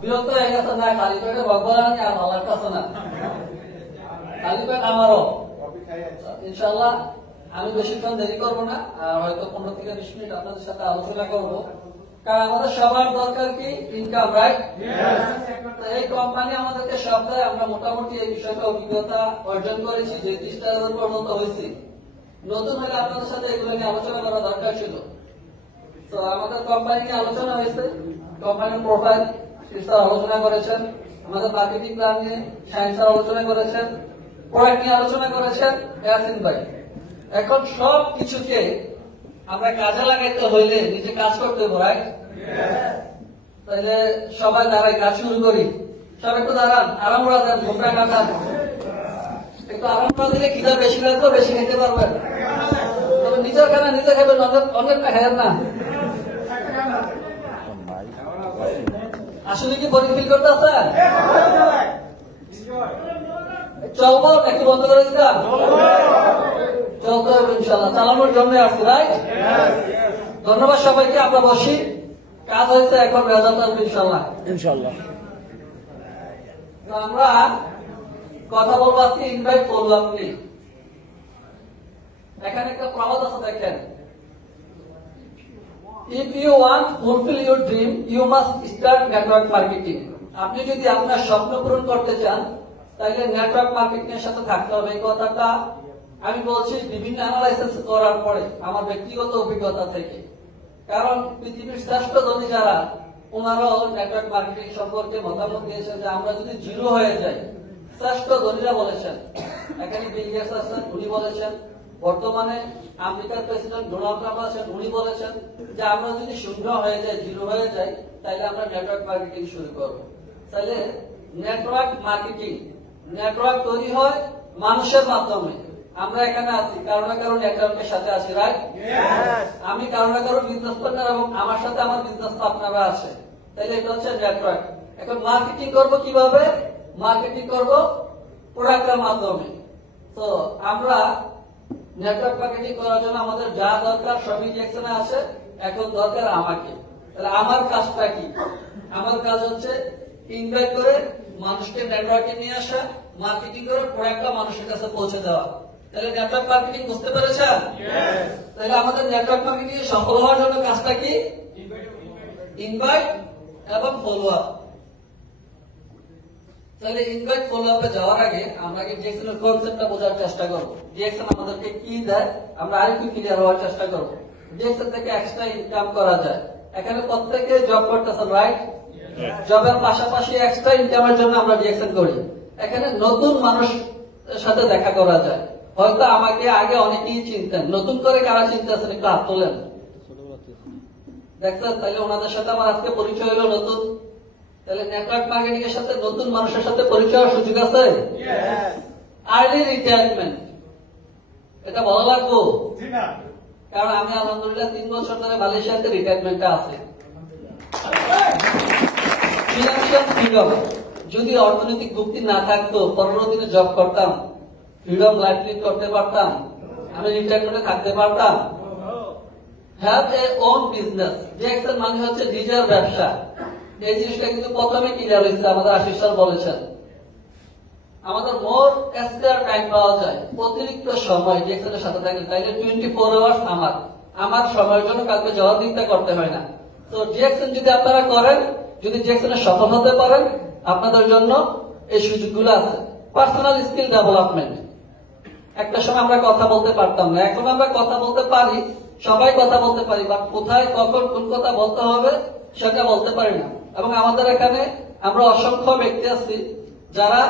বিরক্ত হয়ে গেছে না, খালি পেটে ভগবান আর ভালো লাগতেছে না, খালি পেট আমারও। ইনশাল্লাহ আমি বেশিক্ষণ দেরি করবো না, হয়তো 15 থেকে 20 মিনিট আপনাদের সাথে আলোচনা করবো। কারণ আমাদের সবার দরকার কি ইনকাম, রাইট? এই কোম্পানি আমাদেরকে সব দেয়, আমরা মোটামুটি এই বিষয়টা অভিজ্ঞতা অর্জন করেছি, 33টা পর্যন্ত হয়েছি। নতুন হলে আপনাদের সাথে এগুলো নিয়ে আলোচনা করা দরকার ছিল। তো আমাদের কোম্পানি নিয়ে আলোচনা হয়েছে, কোম্পানির প্রোফাইল স্যার আলোচনা করেছেন, আমাদের মার্কেটিং প্ল্যান নিয়ে শাহিন স্যার আলোচনা করেছেন, প্রোডাক্ট নিয়ে আলোচনা করেছেন ইয়াসিন ভাই। এখন সব কিছুকে আমরা কাজে লাগাইতে হইলে নিজে কাজ করতে হবে, রাইট? তাহলে সবাই দাঁড়াই, কাজ শুরু করি। সবাই একটু দাঁড়ান, আরাম করা দেন, ঘুমটা কাটান। একটু আরাম করা দিলে খিদা বেশি লাগতো, বেশি খেতে পারবেন। তবে নিজের খানা নিজে খাবেন, অনেকটা খাবেন না। আসলে কি বোরিং ফিল করতে আছে? চলবো নাকি বন্ধ করে দিতাম? চলতে হবে ইনশাল্লাহ, চালানোর জন্য আসছি, রাইট? ধন্যবাদ সবাইকে, আমরা বসি। কাজ হয়েছে, এখন রেজাল্ট আসবে ইনশাল্লাহ। ইনশাল্লাহ আমরা কথা বলবো আজকে ইনভাইট করলাম নি। এখানে একটা প্রবাদ আছে, দেখেন, if you want to fulfill your dream you must start network marketing। আপনি যদি আপনার স্বপ্ন পূরণ করতে চান তাহলে নেটওয়ার্ক মার্কেটিং এর সাথে থাকতে হবে। এই কথাটা আমি বলছি বিভিন্ন অ্যানালাইসিস করার পরে, আমার ব্যক্তিগত অভিজ্ঞতা থেকে। কারণ পৃথিবীর শ্রেষ্ঠ ধনী যারা, ওনারাও নেটওয়ার্ক মার্কেটিং সম্পর্কে মতামত দিয়েছেন যে আমরা যদি জিরো হয়ে যাই, শ্রেষ্ঠ ধনীরা বলেছেন, এখানে বিল গেটস আছেন, উনি বলেছেন, বর্তমানে আমেরিকার প্রেসিডেন্ট ডোনাল্ড ট্রাম্প আছেন, উনি বলেছেন যে আমরা যদি শূন্য হয়ে যাই, জিরো হয়ে যাই, তাহলে আমরা নেটওয়ার্ক মার্কেটিং শুরু করবো। তাহলে নেটওয়ার্ক মার্কেটিং, নেটওয়ার্ক তৈরি হয় মানুষের মাধ্যমে। আমরা এখানে আছি কারো না কারো নেটওয়ার্কের সাথে আছি, রাইট? আমি কারো না কারো বিজনেস পার্টনার এবং আমার সাথে আমার বিজনেস পার্টনাররা আছে। তাহলে এটা হচ্ছে নেটওয়ার্ক। এখন মার্কেটিং করব কিভাবে? মার্কেটিং করব প্রোডাক্টের মাধ্যমে। তো আমরা নেটওয়ার্ক মার্কেটিং করার জন্য আমাদের যা দরকার সবই জ্যাকসনে আছে। এখন দরকার আমাকে। তাহলে আমার কাজটা কি? আমার কাজ হচ্ছে ইনভাইট করে মানুষকে নেটওয়ার্কে নিয়ে আসা, মার্কেটিং করে প্রোডাক্টটা মানুষের কাছে পৌঁছে দেওয়া। তাহলে নেটওয়ার্ক মার্কেটিং বুঝতে পেরেছেন? তাহলে আমাদের নেটওয়ার্ক মার্কেটিং সফল হওয়ার জন্য কাজটা কি? ইনভাইট এবং ফলো আপ। তাহলে ইনভাইট ফলো আপে যাওয়ার আগে আমরা ডিএক্সএন এর কনসেপ্টটা বোঝার চেষ্টা করব। ডিএক্সএন আমাদেরকে কি দেয় আমরা আরেকটু ক্লিয়ার হওয়ার চেষ্টা করব। ডিএক্সএন থেকে এক্সট্রা ইনকাম করা যায়। এখানে প্রত্যেকে জব করতেছেন, রাইট? জবের পাশাপাশি এক্সট্রা ইনকামের জন্য আমরা ডিএক্সএন করি। এখানে নতুন মানুষ সাথে দেখা করা যায়। হয়তো আমাকে আগে অনেকেই চিনতেন, নতুন করে কারা চিনতেছেন একটু হাত তোলেন। দেখছেন? তাহলে ওনাদের সাথে আমার আজকে পরিচয় হলো নতুন। তাহলে নেটওয়ার্ক মার্কেটিং এর সাথে নতুন মানুষের সাথে পরিচয় হওয়ার সুযোগ আছে। আর্লি রিটায়ারমেন্ট, এটা ভালো লাগবো, কারণ আমি আলহামদুলিল্লাহ 3 বছর ধরে মালয়েশিয়াতে রিটায়ারমেন্টে আছি। ফিনান্সিয়াল ফ্রিডম, যদি অর্থনৈতিক মুক্তি না থাকতো 15 দিনে জব করতাম, ফ্রিডম লাইফ লিড করতে পারতাম, আমি রিটায়ারমেন্টে থাকতে পারতাম। Have a own business, DXN মানে হচ্ছে নিজের ব্যবসা। এই জিনিসটা কিন্তু প্রথমে ক্লিয়ার হয়েছে, আমাদের আশিস স্যার বলেছেন। আমাদের মোর এক্সট্রা টাইম পাওয়া যায়, অতিরিক্ত সময় ডিএক্সএন এর সাথে থাকলে। তাইলে 24 আওয়ার্স আমার সময়ের জন্য কাউকে জবাবদিহিতা করতে হয় না। তো ডিএক্সএন যদি আপনারা করেন, যদি ডিএক্সএন এ সফল হতে পারেন, আপনাদের জন্য এই সুযোগগুলো আছে। পার্সোনাল স্কিল ডেভেলপমেন্ট, একটা সময় আমরা কথা বলতে পারতাম না, এখন আমরা কথা বলতে পারি, সবাই কথা বলতে পারি, বাট কোথায় কখন কোন কথা বলতে হবে সেটা বলতে পারি না। এবং আমাদের এখানে আমরা অসংখ্য ব্যক্তি আছি যারা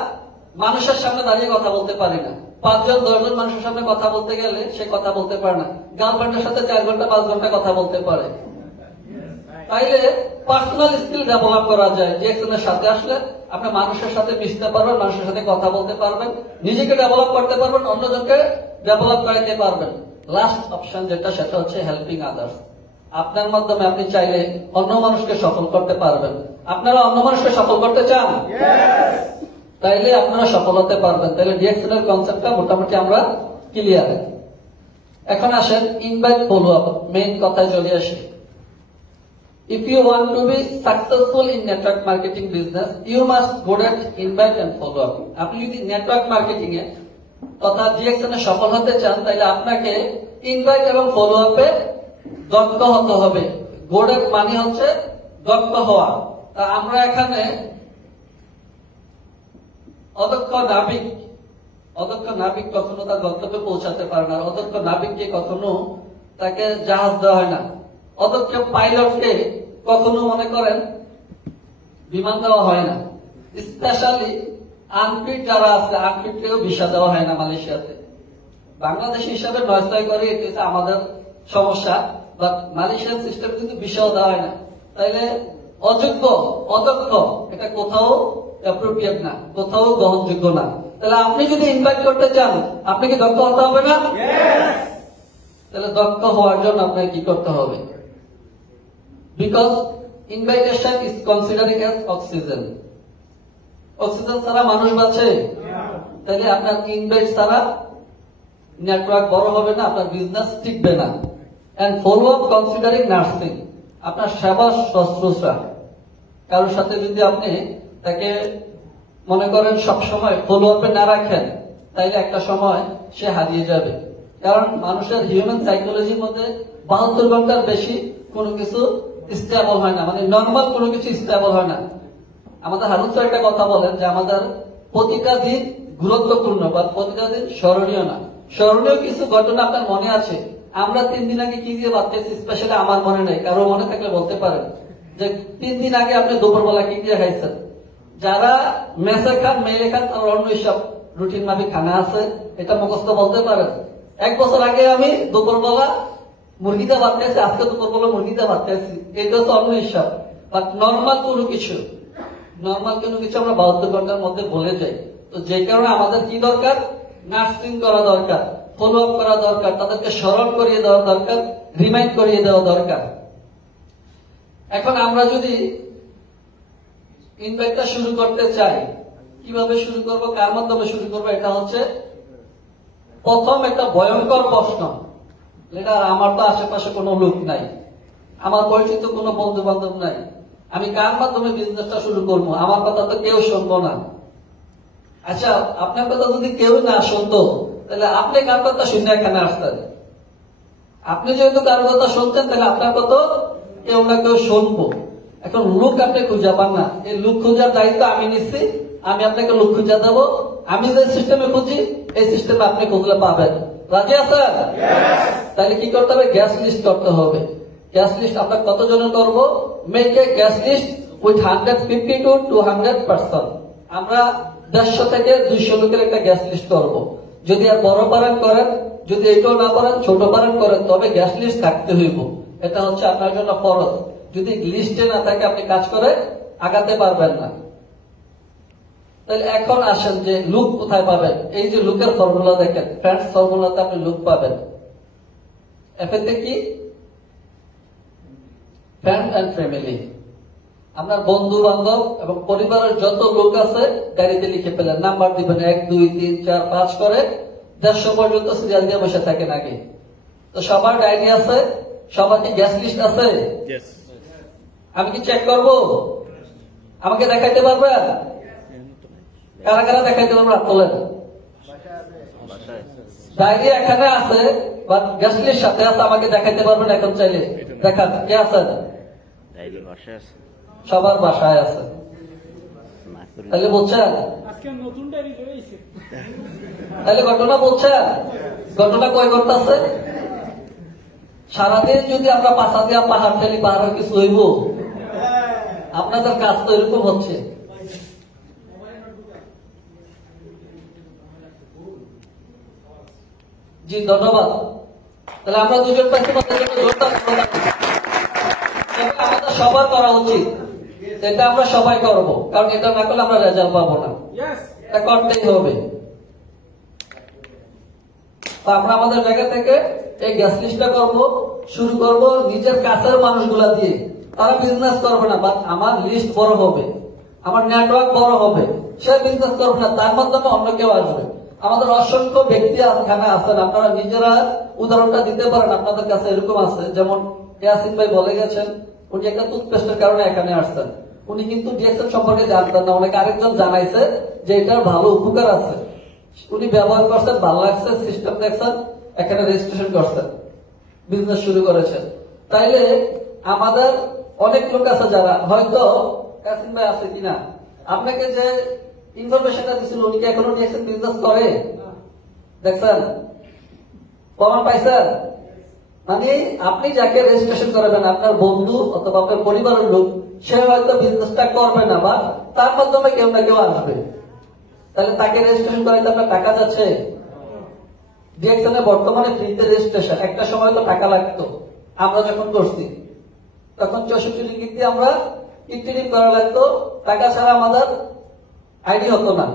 মানুষের সামনে দাঁড়িয়ে কথা বলতে পারি না। 5 জন 10 জন মানুষের সামনে কথা বলতে গেলে সে কথা বলতে পারে না। গার্লফ্রেন্ডের সাথে 4 ঘন্টা 5 ঘন্টা কথা বলতে পারে। তাইলে পার্সোনাল স্কিল ডেভেলপ করা যায়। ডিএক্সএন এর সাথে আসলে আপনি মানুষের সাথে মিশতে পারবেন, মানুষের সাথে কথা বলতে পারবেন, নিজেকে ডেভেলপ করতে পারবেন, অন্যজনকে ডেভেলপ করাইতে পারবেন। লাস্ট অপশন যেটা, সেটা হচ্ছে হেল্পিং আদার্স। আপনার মাধ্যমে আপনি চাইলে অন্য মানুষকে সফল করতে পারবেন। আপনারা অন্য মানুষকে সফল করতে চান? তাইলে আপনারা সফল হতে পারবেন। তাইলে ডিএক্সএন এর কনসেপ্টটা মোটামুটি আমরা ক্লিয়ার। এখন আসেন ইনভাইট ফলো আপ, মেইন কথায় চলে আসি। If you want to be successful in network marketing business, you must good at invite and follow up. আপনি যদি নেটওয়ার্ক মার্কেটিং এ তথা ডিএক্সএন এ সফল হতে চান, তাহলে আপনাকে ইনভাইট এবং ফলো আপে দক্ষ হতে হবে। গুড এট মানে হচ্ছে দক্ষ হওয়া। তা আমরা এখানে অদক্ষ নাবিক কখনো তার গন্তব্যে পৌঁছাতে পারে না। অদক্ষ নাবিককে কখনো তাকে জাহাজ দেওয়া হয় না। অদক্ষ পাইলটকে কখনো মনে করেন বিমান দেওয়া হয় না। স্পেশালি আনফিট যারা আছে, আনফিটকেও ভিসা দেওয়া হয় না মালয়েশিয়াতে। বাংলাদেশ হিসাবে ৯ করে এটি হচ্ছে আমাদের সমস্যা, বাট মালয়েশিয়ার সিস্টেম কিন্তু ভিসাও দেওয়া হয় না। তাইলে অযোগ্য, অদক্ষ এটা কোথাও অ্যাপ্রোপ্রিয়েট না, কোথাও গ্রহণযোগ্য না। তাহলে আপনি যদি ইনভাইট করতে চান, আপনি কি দক্ষ হতে হবে না? তাহলে দক্ষ হওয়ার জন্য আপনাকে কি করতে হবে? Because invitation is considering as oxygen. Oxygen ছাড়া মানুষ বাঁচে। তাহলে আপনার ইনভাইট ছাড়া নেটওয়ার্ক বড় হবে না, আপনার বিজনেস টিকবে না। And follow up considering nursing, আপনার সেবা শুশ্রূষা কারোর সাথে যদি আপনি তাকে মনে করেন সবসময় ফলো আপে না রাখেন, তাইলে একটা সময় সে হারিয়ে যাবে। কারণ মানুষের হিউম্যান সাইকোলজির মধ্যে 72 ঘন্টার বেশি কোনো কিছু স্টেবল হয় না, মানে নর্মাল কোনো কিছু স্টেবল হয় না। আমাদের হারুন স্যার একটা কথা বলেন যে আমাদের প্রতিটা দিন গুরুত্বপূর্ণ বা প্রতিটা দিন স্মরণীয় না। স্মরণীয় কিছু ঘটনা আপনার মনে আছে। আমরা 3 দিন আগে কি দিয়ে ভাবতেছি, স্পেশালি আমার মনে নেই, কারো মনে থাকলে বলতে পারেন যে 3 দিন আগে আপনি দুপুরবেলা কি দিয়ে খাইছেন। যারা মেসে খান, মেয়ে খান, তার অন্য সব রুটিন মাফিক খানা আছে, এটা মুখস্থ বলতে পারেন। 1 বছর আগে আমি দুপুরবেলা মুরগিতে ভাত খাইছি, আজকে দুপুরবেলা মুরগিতে ভাত খাইছি, এটা হচ্ছে অন্য হিসাব। বাট নর্মাল কোনো কিছু আমরা 72 ঘন্টার মধ্যে ভুলে যাই। তো যে কারণে আমাদের কি দরকার? নার্সিং করা দরকার, ফলো আপ করা দরকার, তাদেরকে স্মরণ করিয়ে দেওয়া দরকার, রিমাইন্ড করিয়ে দেওয়া দরকার। এখন আমরা যদি ইনভাইটটা শুরু করতে চাই, কিভাবে শুরু করব, কার মাধ্যমে শুরু করব, এটা হচ্ছে প্রথম একটা ভয়ঙ্কর প্রশ্ন। এটা আমার তো আশেপাশে কোনো লোক নাই, আমার পরিচিত কোনো বন্ধু বান্ধব নাই, আমি কার মাধ্যমে বিজনেসটা শুরু করবো? আমার কথা তো কেউ শুনবো না। আচ্ছা, আপনার কথা যদি কেউ না শুনতো, তাহলে আপনি কার কথা শুনে এখানে আসতেন? আপনি যেহেতু কার কথা শুনতেন, তাহলে আপনার কথা কেউ না কেউ শুনবো। এখন লোক আপনি খুঁজে পান না, এই লোক খোঁজার দায়িত্ব আমি নিচ্ছি। আমি আপনাকে লোক খুঁজে দেবো। আমি যে সিস্টেমে খুঁজি, এই সিস্টেমে আপনি খুঁজলে পাবেন। রাজি আছেন? তাহলে কি করতে হবে? গ্যাস লিস্ট করতে হবে। গ্যাস লিস্ট আমরা কতজনের করবো? Make a guest list with 150 to 200 person. আমরা 150 থেকে 200 লোকের একটা গ্যাস লিস্ট করবো। যদি আর বড় পারেন করেন, যদি এইটাও না পারেন, ছোট পারেন করেন, তবে গ্যাস লিস্ট থাকতে হইব। এটা হচ্ছে আপনার জন্য ফরজ। যদি লিস্টে না থাকে, আপনি কাজ করে আগাতে পারবেন না। তাহলে এখন আসেন যে লুক কোথায় পাবেন। এই যে লুকের ফর্মুলা দেখেন, ফ্রেন্ডস ফর্মুলাতে আপনি লুক পাবেন। এফএতে কি? Friend and family. আপনার বন্ধু বান্ধব এবং পরিবারের যত লোক আছে ডায়েরিতে লিখে ফেলেন, নাম্বার দিবেন 1 2 3 4 5 করে 150 পর্যন্ত সিরিয়াল দিয়ে বসে থাকেন আগে। তো সবার ডায়েরি আছে, সবার কি গ্যাস লিস্ট আছে? আমি কি চেক করবো? আমাকে দেখাইতে পারবেন? কারা কারা দেখাইতে পারবেন? হাত তোলেন। ডায়েরি এখানে আছে, বাট গ্যাস লিস্ট সাথে আছে, আমাকে দেখাইতে পারবেন এখন চাইলে? দেখান, কে আছেন? সবার বাসায় আছে। তাহলে বলছেন, তাহলে ঘটনা বলছেন, ঘটনা কয় ঘন্টা আছে? সারাদিন যদি আমরা পাশা দিয়া পাহাড় ঠেলি, পাহাড়ের কিছু হইব? আপনাদের কাজ তো এরকম হচ্ছে। জি, ধন্যবাদ। তাহলে আমরা দুজন পাচ্ছি, আমাদের সবার করা উচিত। এটা আমরা সবাই করবো, কারণ এটা না করলে আমরা রেজাল্ট পাবো না। এটা করতেই হবে। আমরা আমাদের জায়গা থেকে এই গ্যাস লিস্টটা করবো, শুরু করব নিজের কাছের মানুষগুলা দিয়ে। তারা বিজনেস করবে না, বাট আমার লিস্ট বড় হবে, আমার নেটওয়ার্ক বড় হবে। সে বিজনেস করবে না, তার মাধ্যমে অন্য কেউ আসবে। আমাদের অসংখ্য ব্যক্তি এখানে আছেন, আপনারা নিজেরা উদাহরণটা দিতে পারেন। আপনাদের কাছে এরকম আছে, যেমন ইয়াসিন ভাই বলে গেছেন উনি একটা টুথপেস্টের কারণে এখানে আসছেন। উনি কিন্তু ডিএক্সএল সম্পর্কে জানতেন না, ওনাকে আরেকজন জানাইছে যে এটার ভালো উপকার আছে। উনি ব্যবহার করছেন, ভালো লাগছে, সিস্টেম দেখছেন, এখানে রেজিস্ট্রেশন করছেন, বিজনেস শুরু করেছেন। তাইলে আমাদের অনেক লোক আছে যারা হয়তো কাসিম ভাই আছে কিনা, আপনাকে যে ইনফরমেশনটা দিছিল উনি কি এখনো ডিএক্সএল বিজনেস করে? দেখছেন, প্রমাণ পাইছেন? মানে আপনি যাকে রেজিস্ট্রেশন করাবেন, আপনার বন্ধু অথবা আপনার পরিবারের লোক, সে হয়তো বিজনেসটা করবে না বা তার মাধ্যমে কেউ না কেউ আসবে। তাহলে তাকে রেজিস্ট্রেশন করাইতে আপনার টাকা যাচ্ছে। ডিএক্সএল এ বর্তমানে ফ্রিতে রেজিস্ট্রেশন, একটা সময় তো টাকা লাগতো। আমরা যখন করছি তখন 64 রিঙ্গিত দিয়ে আমরা টিটিডিম করা লাগতো, টাকা ছাড়া আমাদের আইডি হতো না।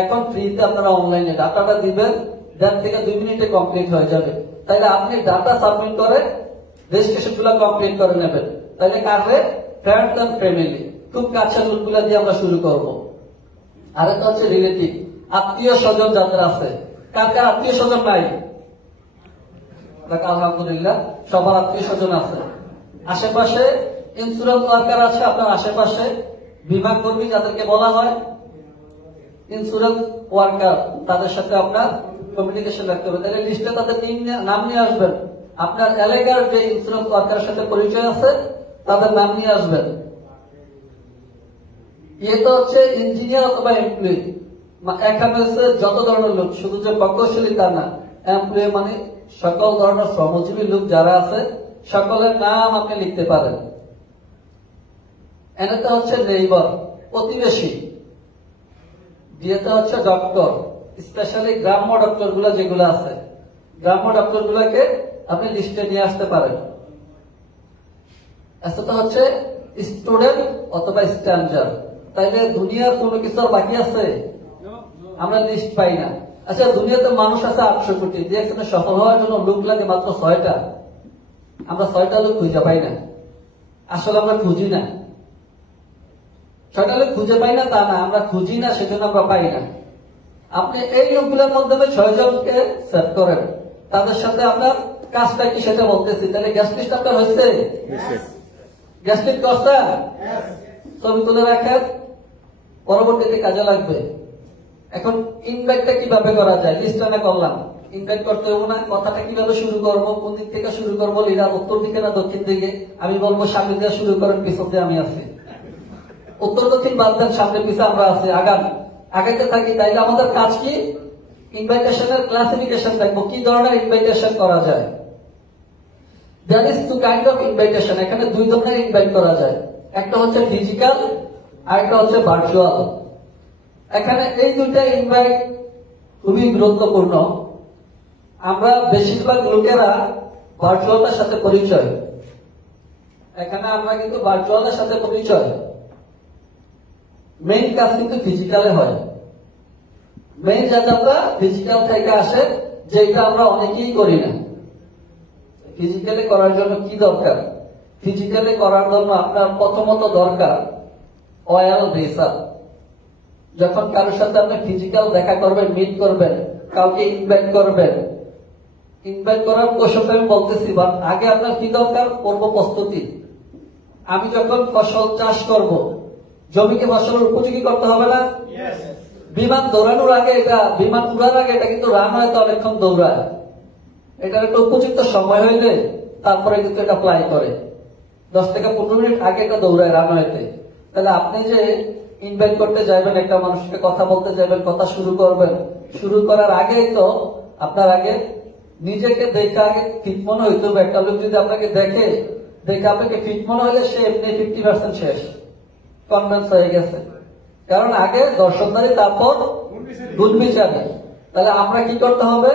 এখন ফ্রিতে আপনারা অনলাইনে ডাটাটা দিবেন, 1.5 থেকে 2 মিনিটে কমপ্লিট হয়ে যাবে। তাইলে আপনি ডাটা সাবমিট করে রেজিস্ট্রেশন গুলো কমপ্লিট করে নেবেন। তাইলে কারবে ফ্রেন্ডস এন্ড ফ্যামিলি, খুব কাছের লোকগুলা দিয়ে আমরা শুরু করবো। আরেকটা হচ্ছে রিলেটিভ, আত্মীয় স্বজন যাদের আছে। কার কার আত্মীয় স্বজন নাই? আলহামদুলিল্লাহ, সবার আত্মীয় স্বজন আছে। আশেপাশে ইন্স্যুরেন্স ওয়ার্কার আছে, আপনার আশেপাশে বীমা কর্মী যাদেরকে বলা হয় ইন্স্যুরেন্স ওয়ার্কার, তাদের সাথে আপনার কমিউনিকেশন রাখতে হবে। তাহলে লিস্টে তাদের নাম নিয়ে আসবেন। আপনার এলাকার যে ইন্স্যুরেন্স ওয়ার্কারের সাথে পরিচয় আছে তাদের নাম নিয়ে আসবেন। এটা হচ্ছে ইঞ্জিনিয়ার অথবা এমপ্লয়ি। এখানে হচ্ছে যত ধরনের লোক, শুধু যে প্রকৌশলী তা না, এমপ্লয়ি মানে সকল ধরনের শ্রমজীবী লোক যারা আছে সকলের নাম আপনি লিখতে পারেন। এনেতে হচ্ছে নেইবার, প্রতিবেশী। ডিএতে হচ্ছে ডক্টর, স্পেশালি গ্রাম্য ডক্টর গুলা যেগুলো আছে, গ্রাম্য ডক্টর গুলাকে আপনি লিস্টে নিয়ে আসতে পারেন। এসটা হচ্ছে স্টুডেন্ট অথবা স্ট্যান্ডার্ড। তাইলে দুনিয়ার কোনো কিছু বাকি আছে? আমরা লিস্ট পাই না। আচ্ছা, দুনিয়াতে মানুষ আছে 800 কোটি, যে এখানে সফল হওয়ার জন্য লোক লাগে মাত্র 6টা। আমরা 6টা লোক খুঁজে পাই না। আসলে আমরা খুঁজি না, 6টা লোক খুঁজে পাই না তা না, আমরা খুঁজি না, সেজন্য আমরা পাই না। আপনি এই লোকগুলোর মাধ্যমে 6 জনকে সেট করেন, তাদের সাথে আপনার কাজটা কি সেটা বলতেছি। তাহলে গ্যাস লিস্ট আপনার হয়েছে? গ্যাস লিস্ট করছেন? ছবি তুলে রাখেন, পরবর্তীতে কাজে লাগবে। এখন ইনভাইটটা কিভাবে করা যায়? লিস্টটা না করলাম, ইনভাইট করতে হবে না। কথাটা কিভাবে শুরু করবো, কোন দিক থেকে শুরু করবো, লিডার উত্তর দিকে না দক্ষিণ দিকে? আমি বলবো সামনে দিয়ে শুরু করেন, পিছন দিয়ে আমি আছি। উত্তর দক্ষিণ বাদ দেন, সামনে পিছে আমরা আছি, আগাইতে থাকি। তাইলে আমাদের কাজ কি? ইনভাইটেশনের ক্লাসিফিকেশন দেখবো, কি ধরনের ইনভাইটেশন করা যায়। That is 2 kind of invitation. এখানে 2 ধরনের ইনভাইট করা যায়, একটা হচ্ছে ফিজিক্যাল আর একটা হচ্ছে ভার্চুয়াল। এখানে এই 2টা ইনভাইট খুবই গুরুত্বপূর্ণ। আমরা বেশিরভাগ লোকেরা ভার্চুয়ালটার সাথে পরিচয়, এখানে আমরা কিন্তু ভার্চুয়ালের সাথে পরিচয়, মেইন কাজ কিন্তু ফিজিক্যালে হয়। মেইন যাত্রা ফিজিক্যাল থেকে আসে, যেটা আমরা অনেকেই করি না। ফিজিক্যালি করার জন্য কি দরকার? ফিজিক্যালি করার জন্য আপনার প্রথমত দরকার অয়েল রিসার। যখন কারোর সাথে আপনি ফিজিক্যাল দেখা করবেন, মিট করবেন, কাউকে ইনভাইট করবেন, ইনভাইট করার কৌশলটা আমি বলতেছি, বাট আগে আপনার কি দরকার? পূর্ব প্রস্তুতি। আমি যখন ফসল চাষ করব, জমিকে ফসলের উপযোগী করতে হবে না? বিমান দৌড়ানোর আগে, এটা বিমান উড়ার আগে এটা কিন্তু রান হয়, তো অনেকক্ষণ দৌড়ায়। এটার একটা উপযুক্ত সময় হইলে তারপরে কিন্তু এটা ফ্লাই করে। 10 থেকে 15 মিনিট আগে এটা দৌড়ায় রান হইতে। তাহলে আপনি যে ইনভাইট করতে যাবেন, একটা মানুষকে কথা বলতে যাবেন, কথা শুরু করবেন, শুরু করার আগেই তো আপনার আগে নিজেকে দেখে আগে ফিট মনে হইতে হবে। একটা লোক যদি আপনাকে দেখে আপনাকে ফিট মনে হলে সে এমনি 50% শেষ, কনফারেন্স হয়ে গেছে। কারণ আগে দর্শকদারি, তারপর গুণ বিচারে। তাহলে আমরা কি করতে হবে?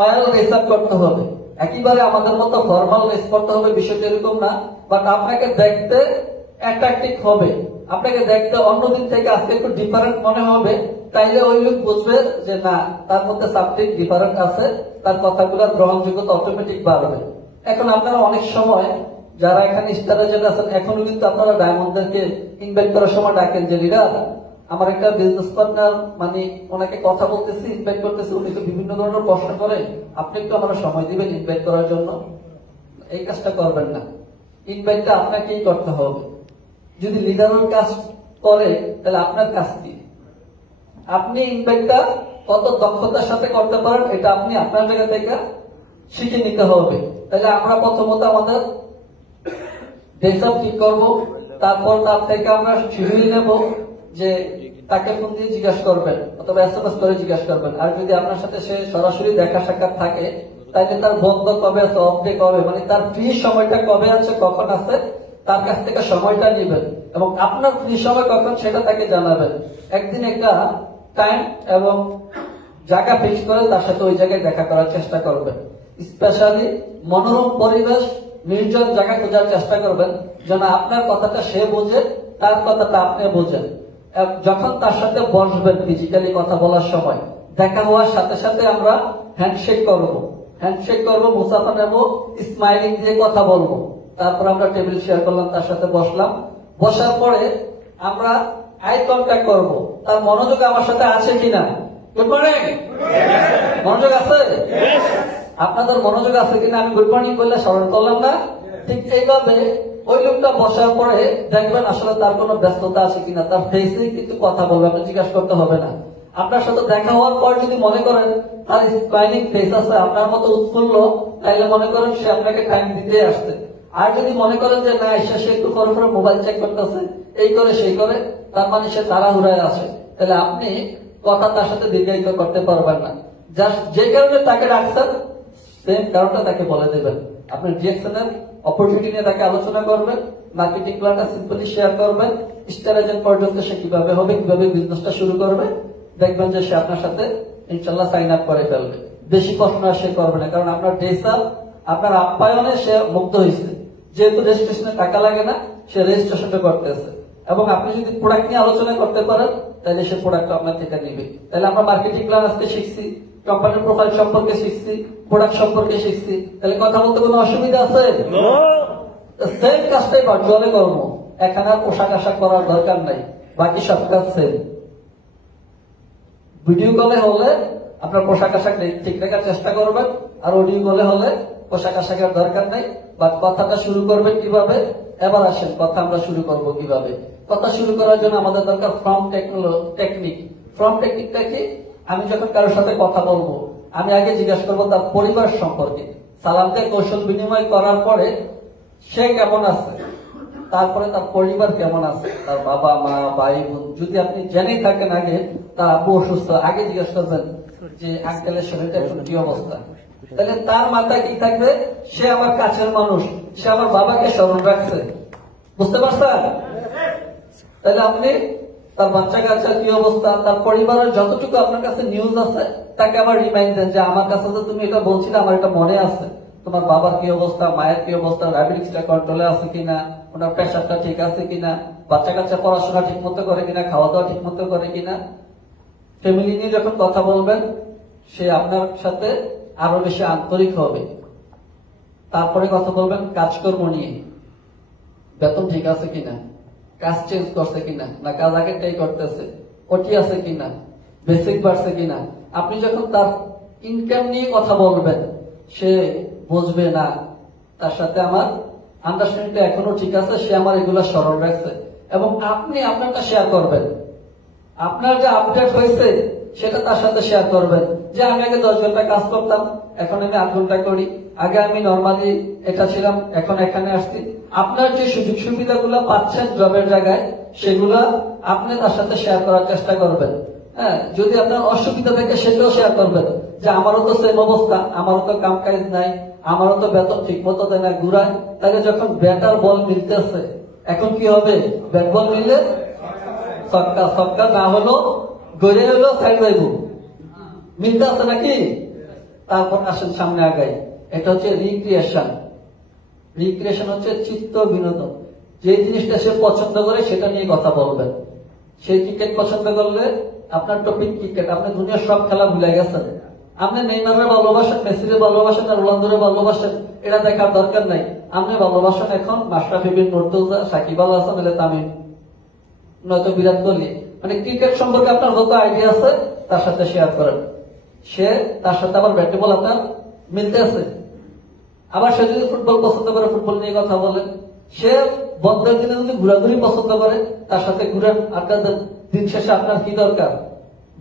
অয়েল রিসার্চ করতে হবে। একেবারে আমাদের মতো ফর্মাল রেস করতে হবে বিষয়টা এরকম না, বাট আপনাকে দেখতে অ্যাট্রাকটিভ হবে, আপনাকে দেখতে অন্যদিন থেকে আজকে একটু ডিফারেন্ট মনে হবে। তাইলে ওই লোক বুঝবে যে না, তার মধ্যে সামথিং ডিফারেন্ট আছে, তার কথাগুলোর গ্রহণযোগ্যতা অটোমেটিক বাড়বে। এখন আপনারা অনেক সময় যারা এখানে স্টারে যেটা আছেন, এখনো কিন্তু আপনারা ডায়মন্ডদেরকে ইনভাইট করার সময় ডাকেন যে লিডার, আমার একটা বিজনেস পার্টনার, মানে ওনাকে কথা বলতেছি, ইনভাইট করতেছি, উনি তো বিভিন্ন ধরনের প্রশ্ন করে, আপনি একটু আমার সময় দিবেন ইনভাইট করার জন্য। এই কাজটা করবেন না। ইনভাইটটা আপনাকেই করতে হবে। যদি লিডারের কাজ করে তাহলে আপনার কাজ কি? আপনি ইনভাইটটা কত দক্ষতার সাথে করতে পারেন এটা আপনি আপনার জায়গা থেকে শিখে নিতে হবে। তাহলে আমরা প্রথমত আমাদের ডেস্কটপ ঠিক করবো, তারপর তার থেকে আমরা শিডিউল নেব যে তাকে ফোন দিয়ে জিজ্ঞাসা করবেন অথবা SMS করে জিজ্ঞাসা করবেন। আর যদি আপনার সাথে সে সরাসরি দেখা সাক্ষাৎ থাকে তাহলে তার বন্ধ কবে আছে, অফ ডে কবে, মানে তার ফ্রি সময়টা কবে আছে, কখন আছে, তার কাছ থেকে সময়টা নেবেন এবং আপনার ফ্রি সময় কখন সেটা তাকে জানাবেন। একদিন একটা টাইম এবং জায়গা ফিক্স করে তার সাথে ওই জায়গায় দেখা করার চেষ্টা করবেন। স্পেশালি মনোরম পরিবেশ, নির্জন জায়গা খোঁজার চেষ্টা করবেন যেন আপনার কথাটা সে বোঝে, তার কথাটা আপনি বোঝেন। যখন তার সাথে বসবেন ফিজিক্যালি কথা বলার সময়, দেখা হওয়ার সাথে সাথে আমরা হ্যান্ডশেক করবো, মুসাফা নেব, স্মাইলিং দিয়ে কথা বলবো। তারপর আমরা টেবিল শেয়ার করলাম, তার সাথে বসলাম। বসার পরে আমরা আই কন্ট্যাক্ট করবো, তার মনোযোগ আমার সাথে আছে কিনা। গুড মর্নিং, মনোযোগ আছে? আপনাদের মনোযোগ আছে কিনা আমি গুড মর্নিং বললে স্মরণ করলাম না? ঠিক এইভাবে ওই লোকটা বসার পরে দেখবেন আসলে তার কোনো ব্যস্ততা আছে কিনা, তার ফেসে কিন্তু কথা বলবে, আপনি জিজ্ঞাসা করতে হবে না। আপনার সাথে দেখা হওয়ার পর যদি মনে করেন তার স্মাইলিং ফেস আছে, আপনার মতো উৎফুল্ল, তাইলে মনে করেন সে আপনাকে টাইম দিতে আসছে। আর যদি মনে করেন যে না এসে সে একটু পরে মোবাইল চেক করতেছে, এই করে সেই করে, তার মানে সে তাড়াহুড়ায় আসে, তাহলে আপনি কথা তার সাথে দীর্ঘায়িত করতে পারবেন না। জাস্ট যে কারণে তাকে রাখছেন সেম কারণটা তাকে বলে দেবেন। আপনি রিঅ্যাকশনের অপরচুনিটি নিয়ে তাকে আলোচনা করবেন, মার্কেটিং প্ল্যানটা সিম্পলি শেয়ার করবেন, স্টার এজেন্ট পর্যন্ত সে কিভাবে হবে, কিভাবে বিজনেসটা শুরু করবে, দেখবেন যে সে আপনার সাথে ইনশাল্লাহ সাইন আপ করে ফেলবে। বেশি প্রশ্ন আর সে করবে না, কারণ আপনার ডেসাল, আপনার আপ্যায়নে সে মুগ্ধ হয়েছে। যেহেতু রেজিস্ট্রেশনে টাকা লাগে না, সে রেজিস্ট্রেশনটা করতেছে। এবং আপনি যদি প্রোডাক্ট নিয়ে আলোচনা করতে পারেন তাহলে সে প্রোডাক্ট আপনার থেকে নিবে। তাহলে আমরা মার্কেটিং প্ল্যান আজকে শিখছি, কোম্পানির প্রোফাইল সম্পর্কে শিখছি, প্রোডাক্ট সম্পর্কে শিখছি, তাহলে কথা বলতে কোনো অসুবিধা আছে? সেম কাজটাই ভার্চুয়ালে করবো, এখানে আর পোশাক আশাক করার দরকার নাই, বাকি সব কাজ সেম। ভিডিও কলে হলে আপনার পোশাক আশাক ঠিক রাখার চেষ্টা করবেন, আর অডিও কলে হলে পোশাক আশাকের দরকার নাই। বাট কথাটা শুরু করবেন কিভাবে? এবার আসেন কথা আমরা শুরু করব কিভাবে। কথা শুরু করার জন্য আমাদের দরকার ফর্ম টেকনিক। ফর্ম টেকনিকটা কি? আমি যখন কারোর সাথে কথা বলবো, আমি আগে জিজ্ঞাসা করবো তার পরিবার সম্পর্কে। সালাম দিয়ে কৌশল বিনিময় করার পরে সে কেমন আছে, তারপরে তার পরিবার কেমন আছে, তার বাবা মা ভাই বোন। যদি আপনি জেনেই থাকেন আগে তার আব্বু অসুস্থ, আগে জিজ্ঞাসা করবেন যে আঙ্কেলের শরীরটা এখন কি অবস্থা। তাহলে তার মাথায় কি থাকবে? সে আমার কাছের মানুষ, সে আমার বাবাকে স্মরণ রাখছে। বুঝতে পারছেন? তাহলে আপনি তার বাচ্চা কাচ্চার কি অবস্থা, তার পরিবারের যতটুকু আপনার কাছে নিউজ আছে তাকে আবার রিমাইন্ড দেন যে আমার কাছে তো তুমি এটা বলছিলে, আমার এটা মনে আছে। তোমার বাবার কি অবস্থা, মায়ের কি অবস্থা, ডায়াবেটিসটা কন্ট্রোলে আছে কিনা, ওনার প্রেশারটা ঠিক আছে কিনা, বাচ্চা কাচ্চা পড়াশোনা ঠিক মতো করে কিনা, খাওয়া দাওয়া ঠিক মতো করে কিনা। ফ্যামিলি নিয়ে যখন কথা বলবেন সে আপনার সাথে আরো বেশি আন্তরিক হবে। তারপরে কথা বলবেন কাজকর্ম নিয়ে, বেতন ঠিক আছে কিনা, কাজ চেঞ্জ করছে কিনা, না কাজ আগেরটাই করতেছে, ওটি আছে কিনা, বেসিক বাড়ছে কিনা। আপনি যখন তার ইনকাম নিয়ে কথা বলবেন সে বুঝবে না তার সাথে আমার আন্ডারস্ট্যান্ডিংটা এখনো ঠিক আছে, সে আমার এগুলো স্মরণ রাখছে। এবং আপনি আপনারটা শেয়ার করবেন, আপনার যে আপডেট হয়েছে সেটা তার সাথে শেয়ার করবেন। যে আমি আগে 10 ঘন্টা কাজ করতাম, এখন আমি 8 ঘন্টা করি, আগে আমি নর্মালি এটা ছিলাম, এখন এখানে আসছি। আপনার যে সুযোগ সুবিধাগুলো পাচ্ছেন জবের জায়গায়, সেগুলা আপনি তার সাথে শেয়ার করার চেষ্টা করবেন। হ্যাঁ, যদি আপনার অসুবিধা থাকে সেটাও শেয়ার করবেন, যে আমারও তো সেম অবস্থা, আমারও তো কাম কাজ নাই, আমারও তো বেতন ঠিক মতো দেয় না, ঘুরায়। তাহলে যখন ব্যাটার বল মিলতেছে, এখন কি হবে? ব্যাট বল মিললে সক্কা, সক্কা না হলো গড়ে হলো সাইড যাইব, মিলতে আছে নাকি? তারপর আসেন সামনে আগাই। এটা হচ্ছে রিক্রিয়েশন। রিক্রিয়েশন হচ্ছে চিত্ত বিনোদন। যে জিনিসটা সে পছন্দ করে সেটা নিয়ে কথা বলবেন। সে ক্রিকেট পছন্দ করলে আপনার টপিক ক্রিকেট, আপনি দুনিয়ার সব খেলা ভুলে গেছেন। আপনি নেইমারের ভালোবাসেন, মেসিরে ভালোবাসেন, আর রোনালদোরে ভালোবাসেন, এটা দেখার দরকার নাই। আপনি ভালোবাসেন এখন মাশরাফি বিন মুর্তজা, সাকিব আল হাসান, তামিম, নয়তো বিরাট কোহলি। মানে ক্রিকেট সম্পর্কে আপনার যত আইডিয়া আছে তার সাথে শেয়ার করেন। সে তার সাথে আবার ব্যাট বল আপনার মিলতে আছে। আবার সে যদি ফুটবল পছন্দ করে ফুটবল নিয়ে কথা বলেন, সে বন্ধের দিনে যদি ঘোরাঘুরি পছন্দ করে, তার সাথে ঘুরেন, আড্ডা দেন। দিন শেষে আপনার কি দরকার?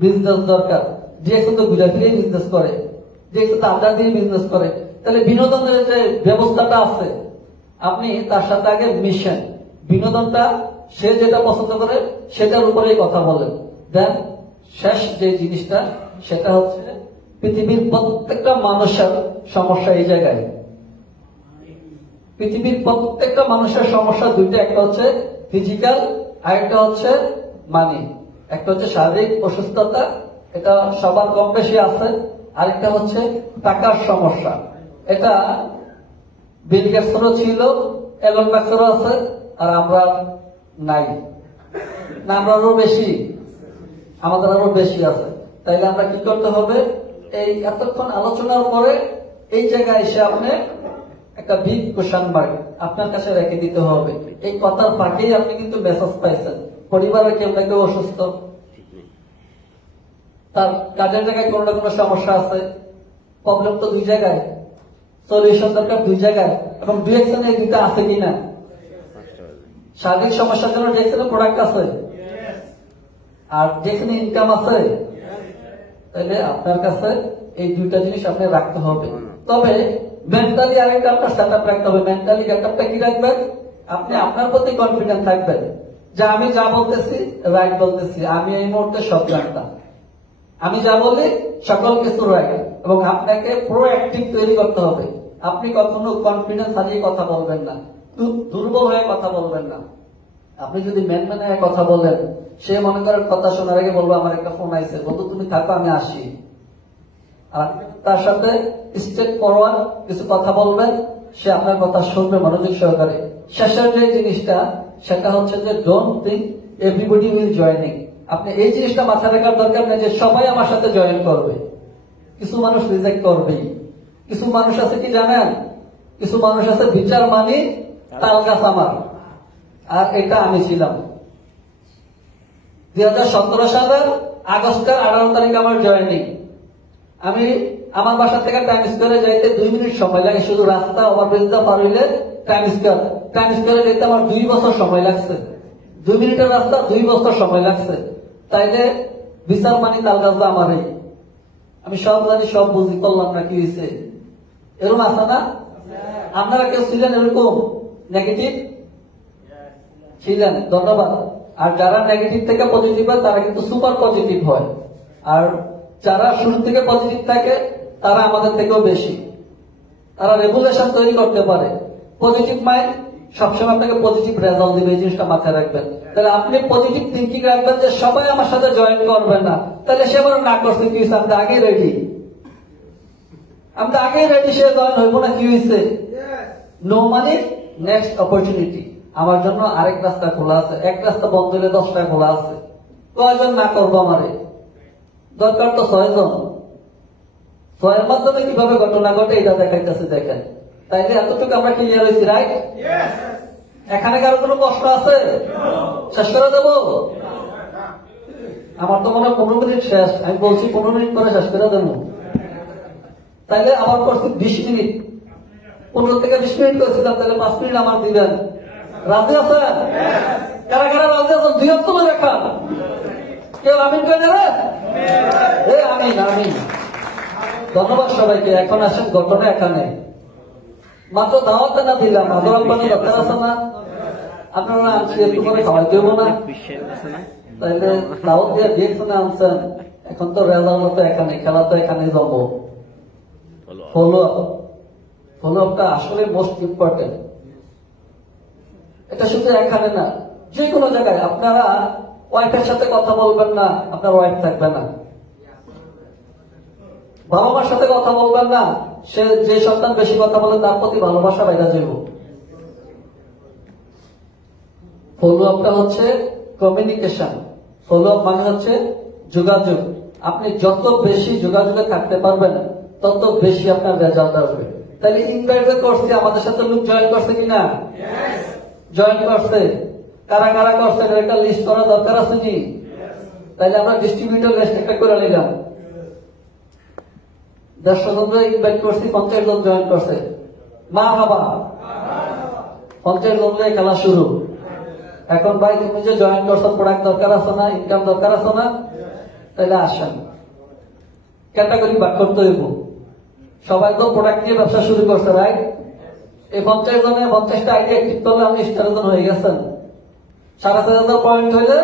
বিজনেস দরকার। যে কিন্তু ঘুরে ফিরে বিজনেস করে, যে কিন্তু আড্ডা দিয়ে বিজনেস করে। তাহলে বিনোদনের যে ব্যবস্থাটা আছে, আপনি তার সাথে আগে মিশেন। বিনোদনটা সে যেটা পছন্দ করে সেটার উপরেই কথা বলেন। দেন শেষ যে জিনিসটা, সেটা হচ্ছে পৃথিবীর প্রত্যেকটা মানুষের সমস্যা এই জায়গায়। পৃথিবীর প্রত্যেকটা মানুষের সমস্যা দুইটা, একটা হচ্ছে ফিজিক্যাল আর একটা হচ্ছে মানি। একটা হচ্ছে শারীরিক অসুস্থতা, এটা সবার কম বেশি আছে। আরেকটা হচ্ছে টাকার সমস্যা। এটা বিল গেটসেরও ছিল, এলন মাস্কেরও আছে, আর আমরা নাই না, আমরা আরো বেশি, আমাদের আরো বেশি আছে। তাইলে আমরা কি করতে হবে? এই এতক্ষণ আলোচনার পরে এই জায়গায় এসে আপনি একটা বিগ কোশ্চেন মার্ক আপনার কাছে রেখে দিতে হবে। এই কথার ফাঁকেই আপনি কিন্তু মেসেজ পাইছেন, পরিবারের কেউ না কেউ অসুস্থ, তার কাজের জায়গায় কোনো না কোনো সমস্যা আছে। প্রবলেম তো দুই জায়গায়, সলিউশন দরকার দুই জায়গায়, এবং ডিরেকশন এই দুইটা আছে কিনা। শারীরিক সমস্যার জন্য ডিরেকশনে প্রোডাক্ট আছে, আর যেখানে ইনকাম আছে। তাহলে আপনার কাছে এই দুইটা জিনিস আপনি রাখতে হবে। তবে মেন্টালি আরেকটা আপনার সেট আপ রাখতে হবে। মেন্টালি সেট আপটা কি রাখবেন? আপনি আপনার প্রতি কনফিডেন্ট থাকবেন যে আমি যা বলতেছি রাইট বলতেছি, আমি এই মুহূর্তে সব জানতাম, আমি যা বলি সকল কিছু রাইট। এবং আপনাকে প্রোঅ্যাক্টিভ তৈরি করতে হবে। আপনি কখনো কনফিডেন্স হারিয়ে কথা বলবেন না, দুর্বল হয়ে কথা বলবেন না। আপনি যদি ম্যান হয়ে কথা বলেন, সে মনে করেন কথা শোনার আগে বলবো আমার একটা ফোন আইছে, বন্ধু তুমি থাকো আমি আসি। আর তার সাথে স্টেট ফরওয়ার্ড কিছু কথা বলবেন, সে আপনার কথা শুনবে মনোযোগ সহকারে। শেষের যে জিনিসটা, সেটা হচ্ছে যে don't think everybody will joining. আপনি এই জিনিসটা মাথায় রাখার দরকার নেই যে সবাই আমার সাথে জয়েন করবে। কিছু মানুষ রিজেক্ট করবেই। কিছু মানুষ আছে কি জানেন? কিছু মানুষ আছে বিচার মানি তাল গাছ আমার, আর এটা আমি ছিলাম। 2017 সালের আগস্টের 18 তারিখ আমার জয়েনিং। আমি আমার বাসা থেকে টাইম স্কোয়ারে যাইতে 2 মিনিট সময় লাগে, শুধু রাস্তা ওভারব্রিজটা পার হইলে টাইম স্কোয়ারে যেতে আমার 2 বছর সময় লাগছে। 2 মিনিটের রাস্তা 2 বছর সময় লাগছে। তাইলে বিচার মানি তাল গাছটা আমারই। আমি সব জানি, সব বুঝি, করলাম না কি হয়েছে। এরকম আছে না? আপনারা কেউ ছিলেন এরকম নেগেটিভ? ছিলেন, ধন্যবাদ। আর যারা নেগেটিভ থেকে পজিটিভ হয় তারা কিন্তু সুপার পজিটিভ হয়। আর যারা শুরু থেকে পজিটিভ থাকে তারা আমাদের থেকেও বেশি, তারা রেগুলেশন তৈরি করতে পারে। পজিটিভ মাইন্ড সবসময় আপনাকে পজিটিভ রেজাল্ট দিবে, এই জিনিসটা মাথায় রাখবেন। তাহলে আপনি পজিটিভ থিঙ্কিং রাখবেন যে সবাই আমার সাথে জয়েন করবেন না, তাহলে সে বড় না করছে কি হয়েছে, আমরা আগেই রেডি, আমরা আগেই রেডি, সে জয়েন হইব না কি হয়েছে। নো মানে নেক্সট অপরচুনিটি, আমার জন্য আরেক রাস্তা খোলা আছে। এক রাস্তা বন্ধ হলে 10টা খোলা আছে। কয়জন না করবো আমারে? দরকার তো 6 জন। 6 মাধ্যমে কিভাবে ঘটনা ঘটে এটা দেখাইতেছে, দেখেন। তাইলে এতটুকু আমরা ক্লিয়ার হয়েছি, রাইট? এখানে কারো কোনো কষ্ট আছে? শেষ করে দেবো? আমার তো মনে হয় 15 মিনিট শেষ, আমি বলছি 15 মিনিট পরে শেষ করে দেবো। তাইলে আমার করছি 20 মিনিট, 15 থেকে 20 মিনিট করেছিলাম, তাহলে 5 মিনিট আমার দিবেন। রাজি আছেন? কারা কারা রাজি আছেন? 2 হাত তুলে দেখা। কেউ আমিন করে দেবে? আমিন, আমিন। ধন্যবাদ সবাইকে। এখন আসেন ঘটনা। এখানে মাত্র দাওয়াত না দিলাম, আদর আব্বানি দরকার আছে না? আপনারা আনছি একটু করে খাওয়াই দেব না? তাইলে দাওয়াত দিয়ে দিয়েছেন, আনছেন। এখন তো রেজাল্ট তো এখানে, খেলা তো এখানে জমবো। ফলো আপটা আসলে মোস্ট ইম্পর্টেন্ট। এটা শুধু এখানে না, যে কোনো জায়গায়। আপনারা ওয়াইফের সাথে কথা বলবেন না, আপনার ওয়াইফ থাকবে না। বাবা মার সাথে কথা বলবেন না, সে যে সন্তান বেশি কথা বলে তার প্রতি ভালোবাসা বাইরে যাব। ফলো আপটা হচ্ছে কমিউনিকেশন। ফলো আপ মানে হচ্ছে যোগাযোগ। আপনি যত বেশি যোগাযোগে থাকতে পারবেন তত বেশি আপনার রেজাল্ট আসবে। তাহলে ইনভাইট করছে, আমাদের সাথে লোক জয়েন করছে কিনা? জয়েন করছে। কারা কারা করছে একটা লিস্ট করা দরকার আছে কি? তাইলে আমরা ডিস্ট্রিবিউটর লিস্ট একটা করে নিলাম। 150 জন ইনভাইট করছি, 50 জন জয়েন করছে। মা বাবা 50 জন নিয়ে খেলা শুরু। এখন ভাই তুমি যে জয়েন করছো, প্রোডাক্ট দরকার আছে না, ইনকাম দরকার আছে না, তাহলে আসেন। ক্যাটাগরি ভাগ করতে হইব। সবাই তো প্রোডাক্ট নিয়ে ব্যবসা শুরু করছে, রাইট? এই 50 জনে 50টা আইডি অ্যাক্টিভ করলে আপনি স্টার জন হয়ে গেছেন। 4,500 পয়েন্ট হইলে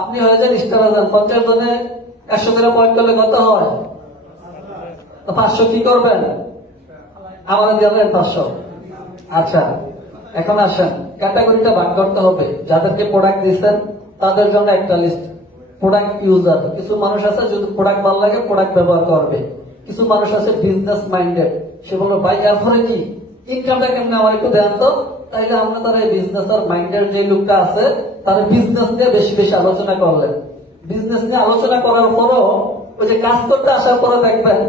আপনি হয়ে যান স্টার জন। 50 জনে 100 করে পয়েন্ট করলে কত হয়? 500 কি করবেন? আমাদের দেবেন 500। আচ্ছা, এখন আসেন, ক্যাটাগরিটা ভাগ করতে হবে। যাদেরকে প্রোডাক্ট দিচ্ছেন তাদের জন্য একটা লিস্ট। প্রোডাক্ট ইউজার, কিছু মানুষ আছে যদি প্রোডাক্ট ভালো লাগে প্রোডাক্ট ব্যবহার করবে। কিছু মানুষ আছে বিজনেস মাইন্ডেড, সে বললো ভাই এরপরে কি ইনকামটা কেমন আমার একটু দেন তো। তাইলে আমরা তার এই বিজনেস আর মাইন্ডের যে লোকটা আছে তার বিজনেস নিয়ে বেশি বেশি আলোচনা করলেন। বিজনেস নিয়ে আলোচনা করার পরও ওই যে কাজ করতে আসার পরে দেখবেন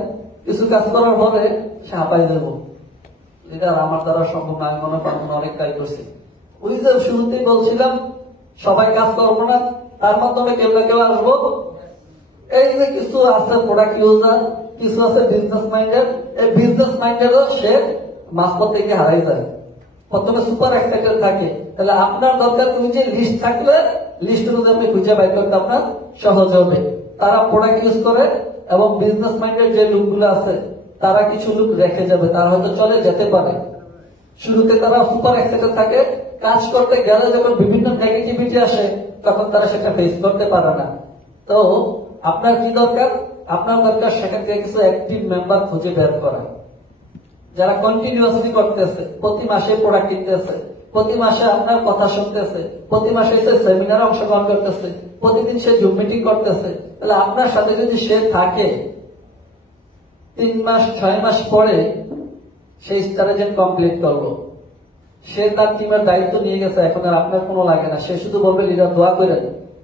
কিছু কাজ করার পরে সে হাঁপাই দেব, এটা আমার দ্বারা সম্ভব না, আমি মনে পারবো না, অনেক ট্রাই করছি। ওই যে শুরুতেই বলছিলাম সবাই কাজ করবো না, তার মাধ্যমে কেউ না কেউ আসবো। এই যে কিছু আছে প্রোডাক্ট ইউজার, কিছু আছে বিজনেস মাইন্ডেড। এই বিজনেস মাইন্ডেডও সে মাঝপথ থেকে হারাই যায়, প্রথমে সুপার এক্সাইটেড থাকে। তাহলে আপনার দরকার তুমি যে লিস্ট থাকলে লিস্ট অনুযায়ী আপনি খুঁজে বাইর করতে আপনার সহজ হবে। তারা প্রোডাক্ট ইউজ করে এবং বিজনেস মাইন্ডেড যে লোকগুলো আছে তারা কিছু লোক রেখে যাবে, তারা হয়তো চলে যেতে পারে। শুরুতে তারা সুপার এক্সাইটেড থাকে, কাজ করতে গেলে যখন বিভিন্ন নেগেটিভিটি আসে তখন তারা সেটা ফেস করতে পারে না। তো আপনার কি দরকার? আপনার দরকার সেখান থেকে কিছু অ্যাক্টিভ মেম্বার খুঁজে বের করা, যারা কন্টিনিউয়াসলি করতেছে, প্রতি মাসে প্রোডাক্ট কিনতেছে, প্রতি মাসে আপনার কথা শুনতেছে, প্রতি মাসে এসে সেমিনারে অংশগ্রহণ করতেছে, প্রতিদিন সে জুম মিটিং করতেছে। তাহলে আপনার সাথে যদি সে থাকে 3 মাস 6 মাস পরে সেই স্ট্র্যাটেজি কমপ্লিট করলো, সে তার টিমের দায়িত্ব নিয়ে গেছে, এখন আর আপনার কোনো লাগে না, সে শুধু বলবে লিডার দোয়া করেন।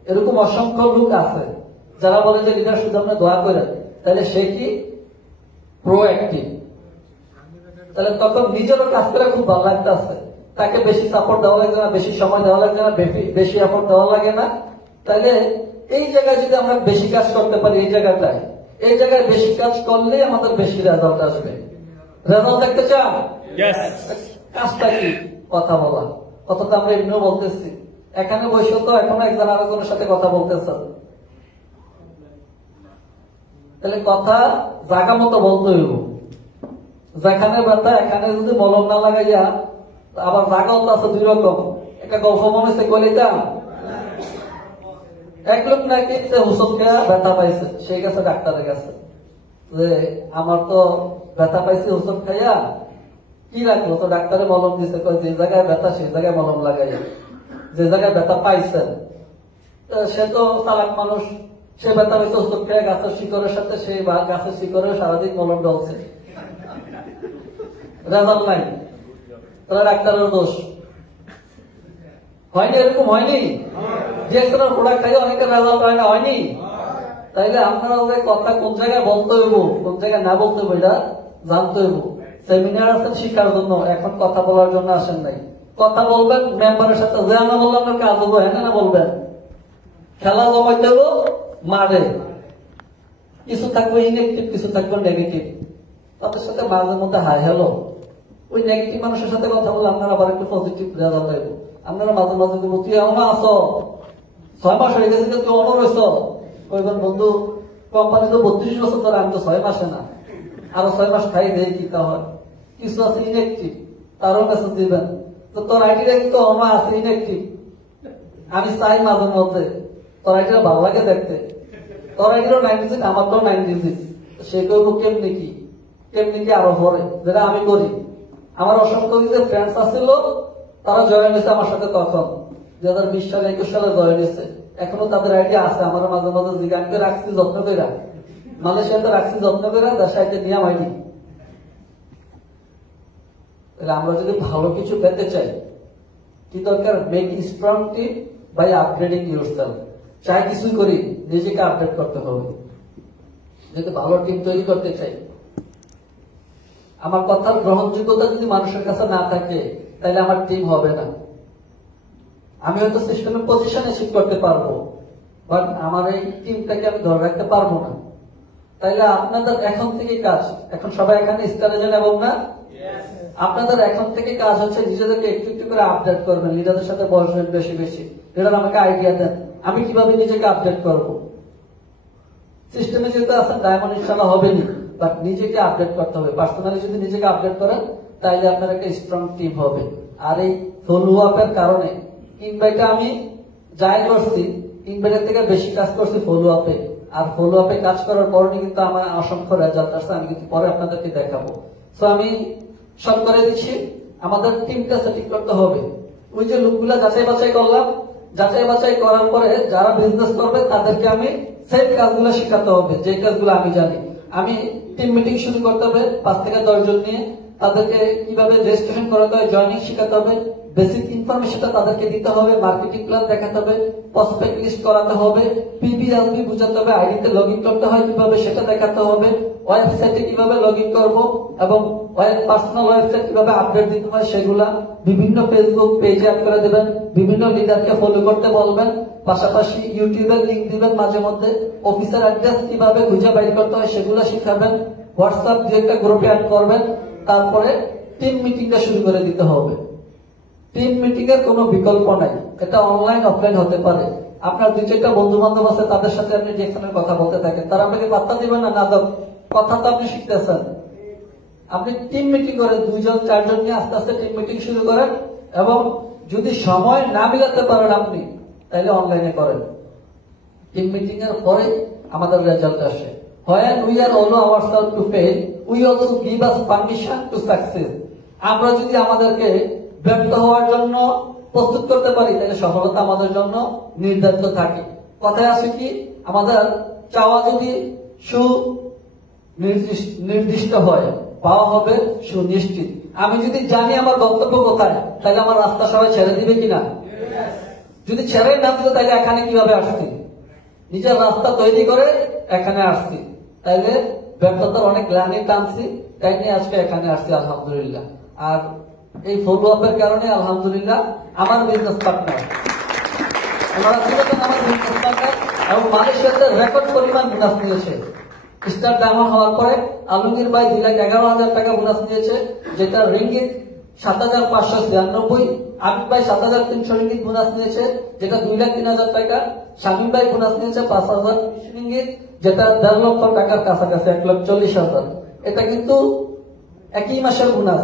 এরকম অসংখ্য লোক আছে যারা বলে যে লিডার শুধু আপনার দোয়া করেন। তাহলে সে কি প্রোঅ্যাক্টিভ। তাহলে তখন নিজেরও কাজ করে খুব ভালো লাগতেছে, তাকে বেশি সাপোর্ট দেওয়া লাগে না, বেশি সময় দেওয়া লাগে না, বেশি এফোর্ট দেওয়া লাগে না। তাহলে এই জায়গায় যদি আমরা বেশি কাজ করতে পারি, এই জায়গায় বেশি কাজ করলেই আমাদের বেশি রেজাল্ট আসবে। রেজাল্ট দেখতে চান? কাজটা কি? কথা বলা। কথা তো আমরা এমনিও বলতেছি, এখানে বসে তো এখনো একজন আরেকজনের সাথে কথা বলতেছে। তাহলে কথা জায়গা মতো বলতে হইব। যেখানে ব্যথা এখানে যদি মলম না লাগাইয়া, আবার জায়গাও তো আছে 2 রকম। একটা গল্প মনে হচ্ছে কলিতাম, এক লোক নাকি ওষুধ খেয়া ব্যথা পাইছে, সেই গেছে ডাক্তারের কাছে যে আমার তো ব্যথা পাইছে ওষুধ খাইয়া, কি রাখলো? তো ডাক্তারে মলম দিছে, যে জায়গায় ব্যথা সেই জায়গায় মলম লাগাইয়া, যে জায়গায় ব্যথা পাইছেন। সে তো চালাক মানুষ, সে ব্যথা পাইছে ওষুধ খেয়ে গাছের শিকড়ের সাথে সেই গাছের শিকড়ে সারাদিন মলম ডলছে, রেজাল্ট নাই। তাহলে ডাক্তারের দোষ হয়নি? এরকম হয়নি যে প্রোডাক্ট খাইয়ে অনেকের রেজাল্ট হয় না, হয়নি? তাইলে আপনারা কথা কোন জায়গায় বলতে হইব, কোন জায়গায় না বলতে হইব এটা জানতে হইব। সেমিনার আছেন শিখার জন্য, এখন কথা বলার জন্য আসেন নাই। কথা বলবেন মেম্বারের সাথে, যে না বললাম আপনার কাজ হবো, হ্যাঁ না বলবেন। খেলা জমাইতে হবো মাঠে, কিছু থাকবে ইনেকটিভ, কিছু থাকবে নেগেটিভ। তাদের সাথে মাঝে মধ্যে হাই হ্যালো, ওই নেগেটিভ মানুষের সাথে কথা বলে আপনারা আবার একটু পজিটিভ রেজাল্ট পাইব। আপনারা মাঝে মাঝে তুই এমন আসো 6 মাস হয়ে গেছে তুই অন রয়েছ, কইবেন বন্ধু কোম্পানি তো 32 বছর ধরে, আমি তো 6 মাসে না, আরো 6 মাস খাই দেয় কি তা হয়। কিছু আছে ইনেকটিভ, তারও কাছে দিবেন তো তোর আইডিটা কিন্তু আমার আছে ইনেকটিভ। আমি চাই মাঝে মধ্যে তোর আইডিটা ভালো লাগে দেখতে, তোর আইডিও 9 ডিজিট, আমার তো 9 ডিজিট। সে করবো কেমনি কি আরো পরে, যেটা আমি করি। আমার অসংখ্য যে ফ্রেন্ডস আসছিল তারা জয়েন হয়েছে আমার সাথে তখন 2020 সালে 21 সালে জয়েন হয়েছে। এখনো তাদের আইডিয়া আছে, আমার মাঝে মাঝে জিজ্ঞাসা রাখছি যত্ন করে, মালয়েশিয়াতে রাখছি যত্ন করে, দেশাইতে নিয়ম হয়নি। আমরা যদি ভালো কিছু পেতে চাই, কি দরকার? Make strong team by upgrading yourself. চাই কিছু করি, নিজেকে আপডেট করতে হবে। যদি ভালো টিম তৈরি করতে চাই, আমার কথার গ্রহণযোগ্যতা যদি মানুষের কাছে না থাকে তাহলে আমার টিম হবে না। আমি হয়তো সিস্টেমের পজিশনে শিফট করতে পারবো, বাট আমার এই টিমটাকে আমি ধরে রাখতে পারবো না। তাইলে আপনাদের এখন থেকে কাজ, এখন সবাই এখানে স্টারে যান এবং না, আপনাদের এখন থেকে কাজ হচ্ছে নিজেদেরকে একটু একটু করে আপডেট করবেন, লিডারদের সাথে বসবেন বেশি বেশি, লিডার আমাকে আইডিয়া দেন আমি কিভাবে নিজেকে আপডেট করবো। সিস্টেমে যেহেতু আছেন ডায়মন্ড ইনশাল্লাহ হবেনি, বাট নিজেকে আপডেট করতে হবে। পার্সোনালি যদি নিজেকে আপডেট করেন তাইলে আপনার একটা স্ট্রং টিম হবে। আর এই ফলো আপের কারণে ইনভাইটে আমি যাই করছি, ইনভাইটের থেকে বেশি কাজ করছি ফলো আপে। আর ফলো আপে কাজ করার পরই কিন্তু আমার অসংখ্য রেজাল্ট আসছে, আমি কিন্তু পরে আপনাদেরকে দেখাবো। তো আমি সব করে দিচ্ছি, আমাদের টিমটা সেটিং করতে হবে। ওই যে লোকগুলা যাচাই বাছাই করলাম, যাচাই বাছাই করার পরে যারা বিজনেস করবে তাদেরকে আমি সেই কাজগুলো শেখাতে হবে, যে কাজগুলো আমি জানি। আমি টিম মিটিং শুরু করতে হবে 5 থেকে 10 জন নিয়ে, তাদেরকে কিভাবে রেজিস্ট্রেশন করাতে হয়, জয়নিং শেখাতে হবে, বেসিক ইনফরমেশনটা তাদেরকে দিতে হবে, মার্কেটিং প্ল্যান দেখাতে হবে, প্রসপেক্ট লিস্ট করাতে হবে, পিবিআরবি বুঝাতে হবে, আইডিতে লগ ইন করতে হয় কিভাবে সেটা দেখাতে হবে, ওয়েবসাইটে কিভাবে লগ ইন করবো এবং পার্সোনাল ওয়েবসাইট কিভাবে আপডেট দিতে হয় সেগুলা বিভিন্ন ফেসবুক পেজে অ্যাড করে দেবেন, বিভিন্ন লিডারকে ফলো করতে বলবেন, পাশাপাশি ইউটিউবের লিঙ্ক দিবেন মাঝে মধ্যে, অফিসের অ্যাড্রেস কিভাবে খুঁজে বাইর করতে হয় সেগুলো শিখাবেন, হোয়াটসঅ্যাপ দিয়ে একটা গ্রুপে অ্যাড করবেন। তারপরে টিম মিটিংটা শুরু করে দিতে হবে। টিম মিটিং এর কোনো বিকল্প নাই, এটা অনলাইন অফলাইন হতে পারে। আপনার 2-4টা বন্ধু বান্ধব আছে, তাদের সাথে আপনি ডিএকশনের কথা বলতে থাকেন, তারা আপনাকে পাত্তা দিবেন না, না দাও, কথা তো আপনি শিখতেছেন। আপনি টিম মিটিং করেন, 2জন 4জন নিয়ে আস্তে আস্তে টিম মিটিং শুরু করেন, এবং যদি সময় না মিলাতে পারেন আপনি, তাহলে অনলাইনে করেন। টিম মিটিং এর পরে আমাদের রেজাল্ট আসে। When we are allow ourselves to fail, we also give us permission to succeed. আমরা যদি আমাদেরকে ব্যর্থ হওয়ার জন্য প্রস্তুত করতে পারি, তাহলে সফলতা আমাদের জন্য নির্ধারিত থাকে। কথায় আছে কি, আমাদের চাওয়া যদি সুনির্দিষ্ট হয়, পাওয়া হবে সুনিশ্চিত। আমি যদি জানি আমার গন্তব্য কোথায়, তাহলে আমার রাস্তা সবাই ছেড়ে দিবে কিনা? যদি ছেড়ে না দিত তাহলে এখানে কিভাবে আসছি? নিজের রাস্তা তৈরি করে এখানে আসছি, তাইলে ব্যর্থতার অনেক গ্লানি টানছি, তাই নিয়ে আজকে এখানে আসছি আলহামদুলিল্লাহ। আর এই ফলো আপের কারণে আলহামদুলিল্লাহ আমার বিজনেস পার্টনার, ওনারা ছিলেন আমার বিজনেস পার্টনার, এবং মালয়েশিয়াতে রেকর্ড পরিমাণ বোনাস নিয়েছে। স্টার ডায়মন্ড হওয়ার পরে আলমগীর ভাই 2,11,000 টাকা বোনাস নিয়েছে, যেটা রিঙ্গিত 7,596। আবিদ ভাই 7,300 রিঙ্গিত বোনাস নিয়েছে, যেটা 2,03,000 টাকা। শামীম ভাই বোনাস নিয়েছে 5,000 রিঙ্গিত, যেটা 1.5 লক্ষ টাকার কাছাকাছি, 1,40,000। এটা কিন্তু একই মাসের বোনাস,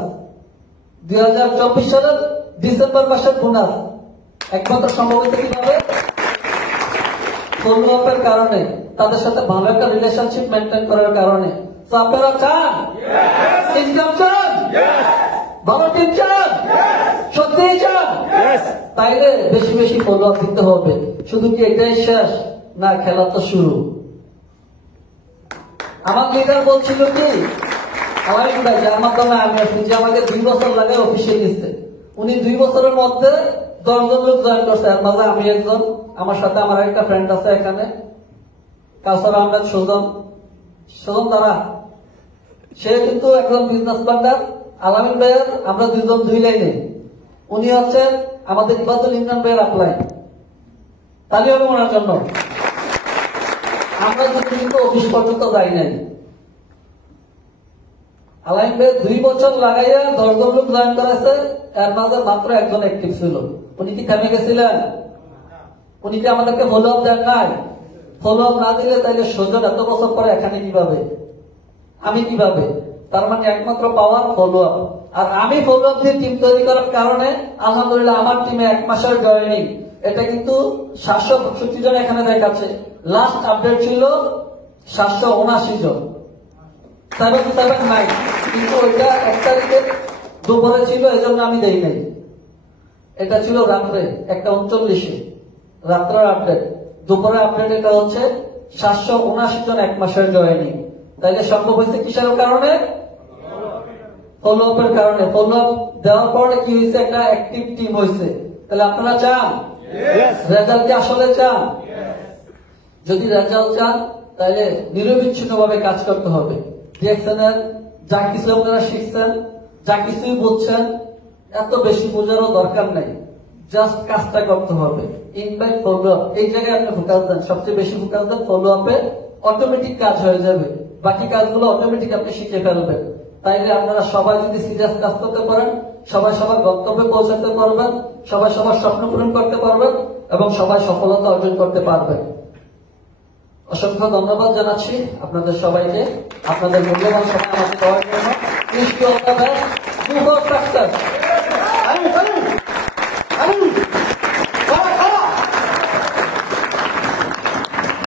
2024 সালের ডিসেম্বর মাসের বোনাস। একমাত্র সম্ভবত কিভাবে? ফলো আপের কারণে, তাদের সাথে ভালো একটা রিলেশনশিপ মেনটেন করার কারণে। তো আপনারা চান ইনকাম, চান ভালো টিম, চান সত্যি চান, তাইলে বেশি বেশি ফলো আপ দিতে হবে। শুধু কি এটাই শেষ? না, খেলা তো শুরু। আমার লিডার বলছিল কি, আমার দমে আমি আসছি, যে আমাকে 2 বছর লাগে অফিসে দিচ্ছে। উনি 2 বছরের মধ্যে 10 জন লোক জয়েন করছে, এর মাঝে আমি একজন, আমার সাথে আমার একটা ফ্রেন্ড আছে এখানে, কাউসার আহমেদ সুজন দ্বারা, সে কিন্তু একজন বিজনেস পার্টনার। আলামিন ভাইয়ের আমরা 2 জন 2 লাইনে, উনি হচ্ছেন আমাদের ইবাদুল ইমরান ভাইয়ের আপলাই। তাহলে হবে ওনার জন্য। আমরা কিন্তু অফিস পর্যন্ত যাই নাই। আলামিন ভাই 2 বছর লাগাইয়া 10 জন লোক জয়েন করেছে, এর মাঝে মাত্র একজন অ্যাক্টিভ ছিল। উনি কি থেমে গেছিলেন? উনি কি আমাদেরকে ফলো আপ দেন নাই? ফলো আপ না দিলে তাইলে সুজন এত বছর পরে এখানে কিভাবে, আমি কিভাবে? তার মানে একমাত্র পাওয়ার ফলো আপ। আর আমি ফলো আপ দিয়ে টিম তৈরি করার কারণে আলহামদুলিল্লাহ আমার টিমে 1 মাসের জয়েনিং, এটা কিন্তু 765 জন এখানে দেখাচ্ছে। লাস্ট আপডেট ছিল 779 জন, 779, কিন্তু ওইটা 1 তারিখে দুপুরে ছিল, এজন্য আমি দেই নাই। এটা ছিল রাত্রে 1:39 রাত্রের আপডেট। দুপুরের আপডেট এটা হচ্ছে 779 জন 1 মাসের জয়েনিং। তাইলে সম্ভব হয়েছে কিসের কারণে? ফলো আপের কারণে। ফলো আপ দেওয়ার পরে কি হয়েছে? একটা অ্যাক্টিভ টিম হয়েছে। তাহলে আপনারা চান রেজাল্ট কি আসলে চান? যদি রেজাল্ট চান তাহলে নিরবিচ্ছিন্ন ভাবে কাজ করতে হবে। ডিএকশনের যা কিছু আপনারা শিখছেন, যা কিছুই বুঝছেন, এত বেশি বোঝারও দরকার নাই, জাস্ট কাজটা করতে হবে। ইনভাইট ফলো আপ, এই জায়গায় আপনি ফোকাস দেন, সবচেয়ে বেশি ফোকাস দেন ফলো আপে, অটোমেটিক কাজ হয়ে যাবে। বাকি কাজগুলো অটোমেটিক আপনি শিখে ফেলবেন। তাইলে আপনারা সবাই যদি সিরিয়াস কাজ করতে পারেন, সবাই সবার গন্তব্যে পৌঁছাতে পারবেন, সবাই সবার স্বপ্ন পূরণ করতে পারবেন এবং সবাই সফলতা অর্জন করতে পারবেন। অসংখ্য ধন্যবাদ জানাচ্ছি আপনাদের সবাইকে, আপনাদের মূল্যবান সময় আমাকে দেওয়ার জন্য। Wish you all the best. Do for success.